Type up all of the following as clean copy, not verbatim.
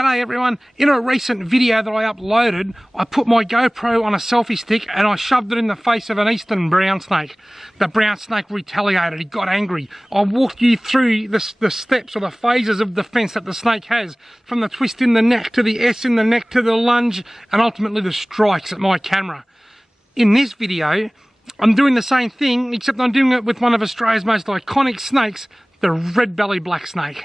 G'day everyone. In a recent video that I uploaded, I put my GoPro on a selfie stick and I shoved it in the face of an eastern brown snake. The brown snake retaliated, he got angry. I walked you through the steps or the phases of defense that the snake has, from the twist in the neck to the S in the neck to the lunge and ultimately the strikes at my camera. In this video, I'm doing the same thing, except I'm doing it with one of Australia's most iconic snakes, the red-bellied black snake.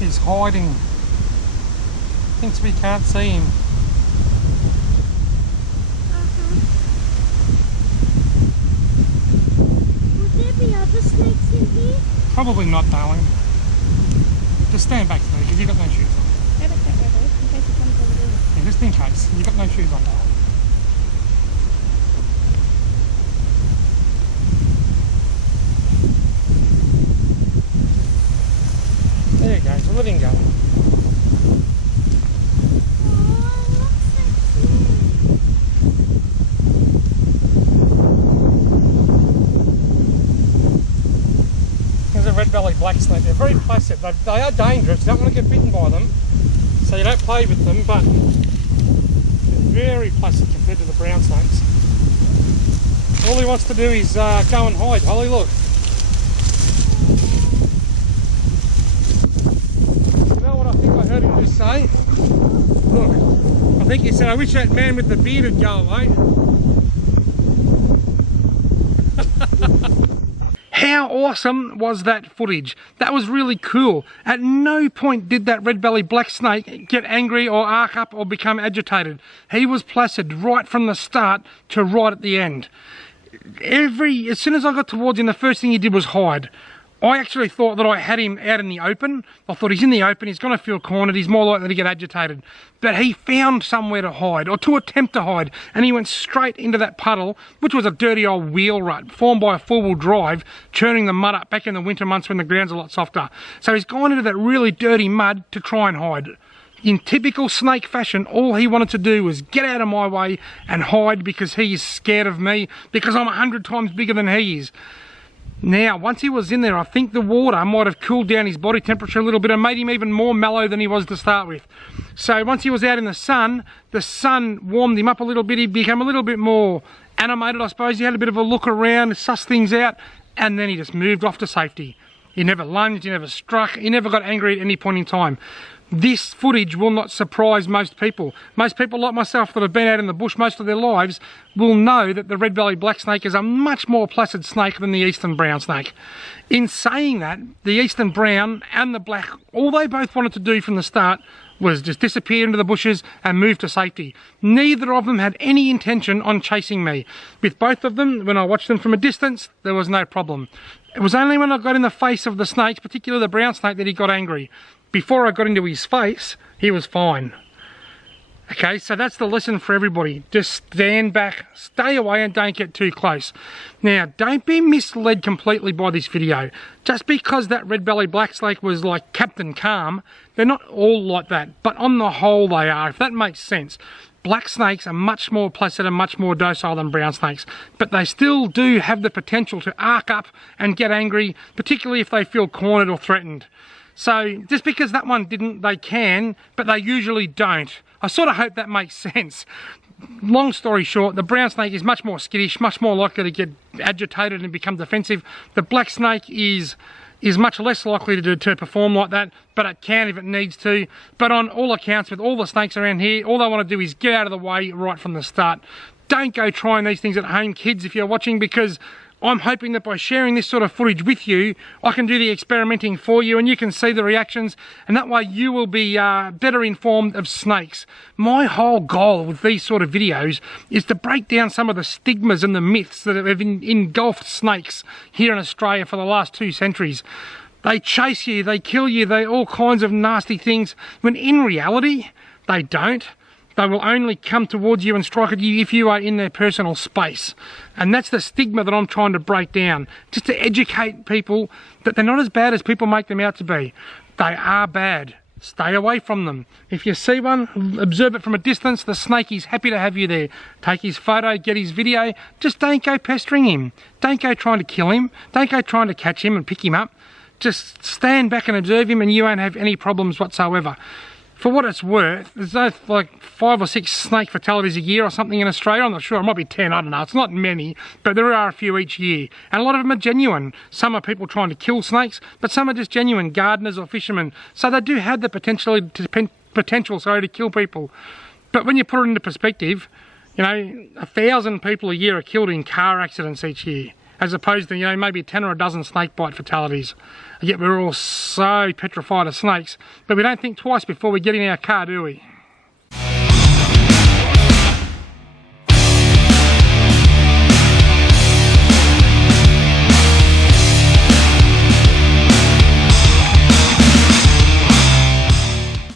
He's hiding. Thinks we can't see him. Would there be other snakes in here? Probably not, darling. Just stand back there because you've got no shoes on. Go back that way though, in case it comes over there. Yeah, just in case. You've got no shoes on. There you go, so let him go. There's a red-bellied black snake. They're very placid. They are dangerous. You don't want to get bitten by them, so you don't play with them, but they're very placid compared to the brown snakes. All he wants to do is go and hide. Holly, look. I heard him just say, look, I think he said, I wish that man with the beard would go away. How awesome was that footage? That was really cool. At no point did that red-bellied black snake get angry or arc up or become agitated. He was placid right from the start to right at the end. As soon as I got towards him, the first thing he did was hide. I actually thought that I had him out in the open. I thought he's in the open, he's going to feel cornered, he's more likely to get agitated. But he found somewhere to hide, or to attempt to hide, and he went straight into that puddle, which was a dirty old wheel rut, formed by a four-wheel drive, churning the mud up back in the winter months when the ground's a lot softer. So he's gone into that really dirty mud to try and hide. In typical snake fashion, all he wanted to do was get out of my way and hide because he is scared of me, because I'm 100 times bigger than he is. Now, once he was in there, I think the water might have cooled down his body temperature a little bit and made him even more mellow than he was to start with. So once he was out in the sun warmed him up a little bit. He became a little bit more animated, I suppose. He had a bit of a look around, sussed things out, and then he just moved off to safety. He never lunged, he never struck, he never got angry at any point in time. This footage will not surprise most people. Most people like myself that have been out in the bush most of their lives will know that the red-bellied black snake is a much more placid snake than the eastern brown snake. In saying that, the eastern brown and the black, all they both wanted to do from the start was just disappear into the bushes and move to safety. Neither of them had any intention on chasing me. With both of them, when I watched them from a distance, there was no problem. It was only when I got in the face of the snakes, particularly the brown snake, that he got angry. Before I got into his face, he was fine. Okay, so that's the lesson for everybody. Just stand back, stay away, and don't get too close. Now, don't be misled completely by this video. Just because that red-bellied black snake was like Captain Calm, they're not all like that, but on the whole they are, if that makes sense. Black snakes are much more placid and much more docile than brown snakes, but they still do have the potential to arc up and get angry, particularly if they feel cornered or threatened. So just because that one didn't, they can, but they usually don't. I sort of hope that makes sense. Long story short, the brown snake is much more skittish, much more likely to get agitated and become defensive. The black snake is much less likely to perform like that, but it can if it needs to. But on all accounts, with all the snakes around here, all they want to do is get out of the way right from the start. Don't go trying these things at home, kids, if you're watching, because I'm hoping that by sharing this sort of footage with you, I can do the experimenting for you and you can see the reactions, and that way you will be better informed of snakes. My whole goal with these sort of videos is to break down some of the stigmas and the myths that have engulfed snakes here in Australia for the last 2 centuries. They chase you, they kill you, they all kinds of nasty things, when in reality, they don't. They will only come towards you and strike at you if you are in their personal space. And that's the stigma that I'm trying to break down, just to educate people that they're not as bad as people make them out to be. They are bad. Stay away from them. If you see one, observe it from a distance. The snake is happy to have you there. Take his photo, get his video. Just don't go pestering him. Don't go trying to kill him. Don't go trying to catch him and pick him up. Just stand back and observe him and you won't have any problems whatsoever. For what it's worth, there's like 5 or 6 snake fatalities a year or something in Australia. I'm not sure, it might be 10, I don't know. It's not many, but there are a few each year. And a lot of them are genuine. Some are people trying to kill snakes, but some are just genuine gardeners or fishermen. So they do have the potential to kill people. But when you put it into perspective, you know, 1,000 people a year are killed in car accidents each year, as opposed to, you know, maybe 10 or a dozen snake bite fatalities. Yet we're all so petrified of snakes, but we don't think twice before we get in our car, do we?